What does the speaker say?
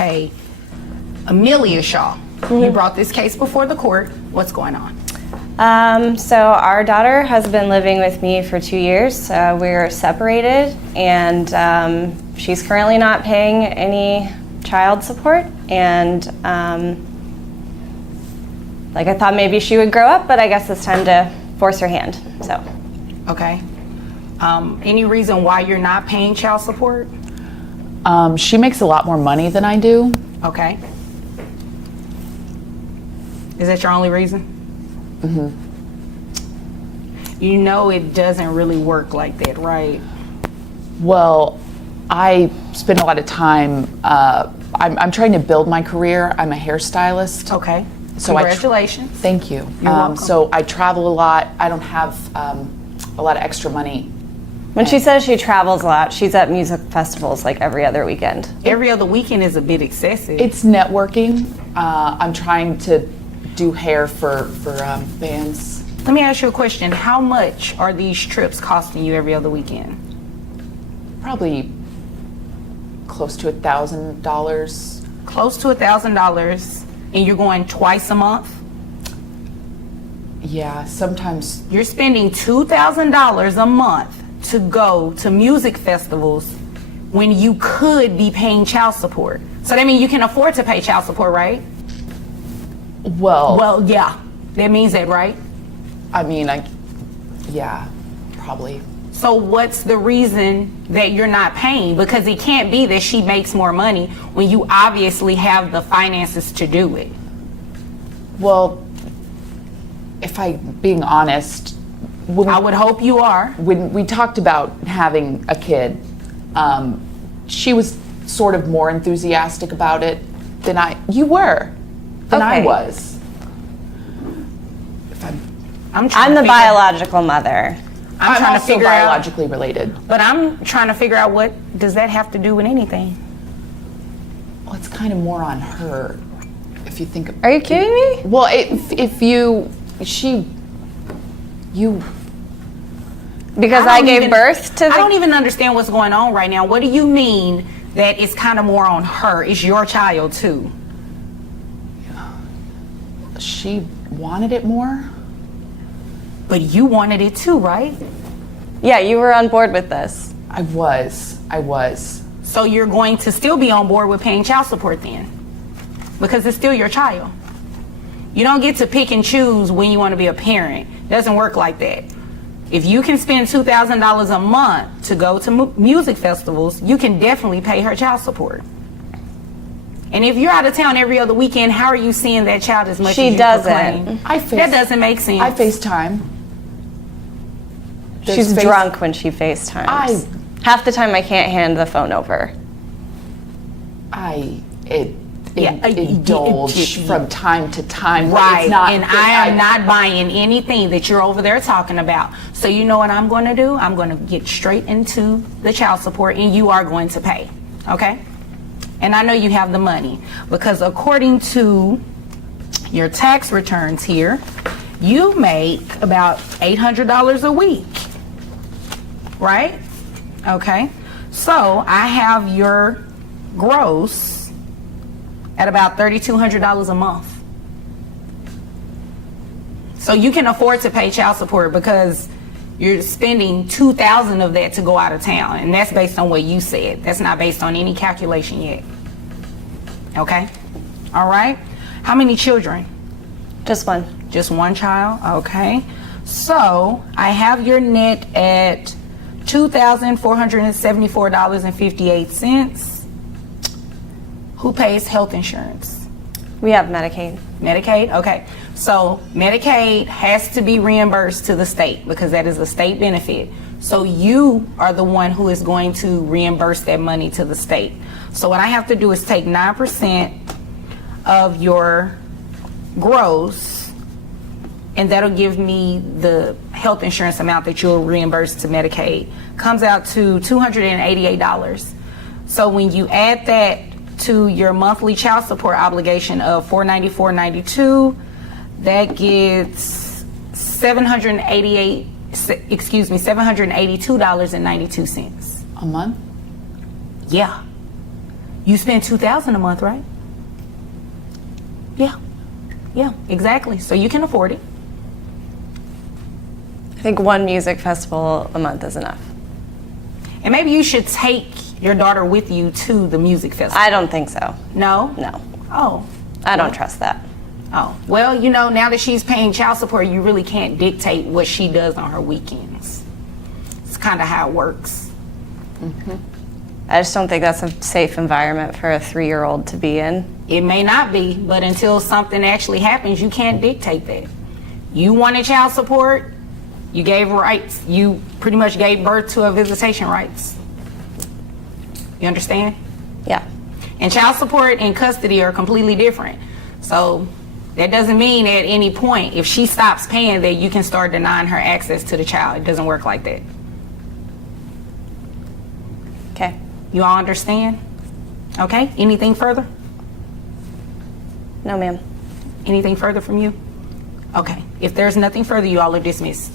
pay Amelia Shaw. You brought this case before the court. What's going on? So our daughter has been living with me for 2 years. We're separated, and she's currently not paying any child support. And like, I thought maybe she would grow up, but I guess it's time to force her hand. So. Okay. Any reason why you're not paying child support? She makes a lot more money than I do. Okay. Is that your only reason? Mm-hmm. You know it doesn't really work like that, right? Well, I spend a lot of time, I'm trying to build my career. I'm a hairstylist. Okay. So congratulations. Thank you. You're welcome. So I travel a lot. I don't have a lot of extra money. When she says she travels a lot, she's at music festivals like every other weekend. Every other weekend is a bit excessive. It's networking. I'm trying to do hair for bands. Let me ask you a question. How much are these trips costing you every other weekend? Probably close to $1,000. Close to $1,000, and you're going twice a month? Yeah, sometimes. You're spending $2,000 a month to go to music festivals when you could be paying child support. So that means you can afford to pay child support, right? Well, yeah. That means that, right? I mean, yeah, probably. So what's the reason that you're not paying? Because it can't be that she makes more money when you obviously have the finances to do it. Well, if I'm being honest, I would hope you are. When we talked about having a kid, she was sort of more enthusiastic about it than I was. I'm the biological mother. I'm trying to figure out, biologically related. But I'm trying to figure out, what does that have to do with anything? Well, it's kind of more on her, if you think of. Are you kidding me? Well, if you. Because I gave birth to I don't even understand what's going on right now. What do you mean that it's kind of more on her? It's your child too. She wanted it more. But you wanted it too, right? Yeah, you were on board with this. I was. So you're going to still be on board with paying child support then? Because it's still your child. You don't get to pick and choose when you want to be a parent. It doesn't work like that. If you can spend $2,000 a month to go to music festivals, you can definitely pay her child support. And if you're out of town every other weekend, how are you seeing that child as much as you proclaim? That doesn't make sense. I FaceTime. She's drunk when she FaceTimes. Half the time I can't hand the phone over. Indulge from time to time. Right, it's not, and I am not buying anything that you're over there talking about. So you know what I'm going to do? I'm going to get straight into the child support, and you are going to pay, okay? And I know you have the money, because according to your tax returns here, you make about $800 a week, right? Okay, so I have your gross at about $3,200 a month. So you can afford to pay child support because you're spending $2,000 of that to go out of town, and that's based on what you said. That's not based on any calculation yet. Okay? All right? How many children? Just one. Just one child? Okay. So I have your net at $2,474.58. Who pays health insurance? We have Medicaid. Medicaid? Okay. So Medicaid has to be reimbursed to the state because that is a state benefit. So you are the one who is going to reimburse that money to the state. So what I have to do is take 9% of your gross, and that'll give me the health insurance amount that you'll reimburse to Medicaid. Comes out to $288. So when you add that to your monthly child support obligation of $494.92, that gets $782.92. A month? Yeah. You spend $2,000 a month, right? Yeah. Yeah, exactly. So you can afford it. I think one music festival a month is enough. And maybe you should take your daughter with you to the music festival. I don't think so. No? No. Oh. I don't trust that. Oh. Well, you know, now that she's paying child support, you really can't dictate what she does on her weekends. It's kind of how it works. I just don't think that's a safe environment for a 3-year-old to be in. It may not be, but until something actually happens, you can't dictate that. You wanted child support, you gave rights. You pretty much gave birth to a visitation rights. You understand? Yeah. And child support and custody are completely different. So that doesn't mean at any point, if she stops paying, that you can start denying her access to the child. It doesn't work like that. Okay. You all understand? Okay, anything further? No, ma'am. Anything further from you? Okay, if there's nothing further, you all are dismissed.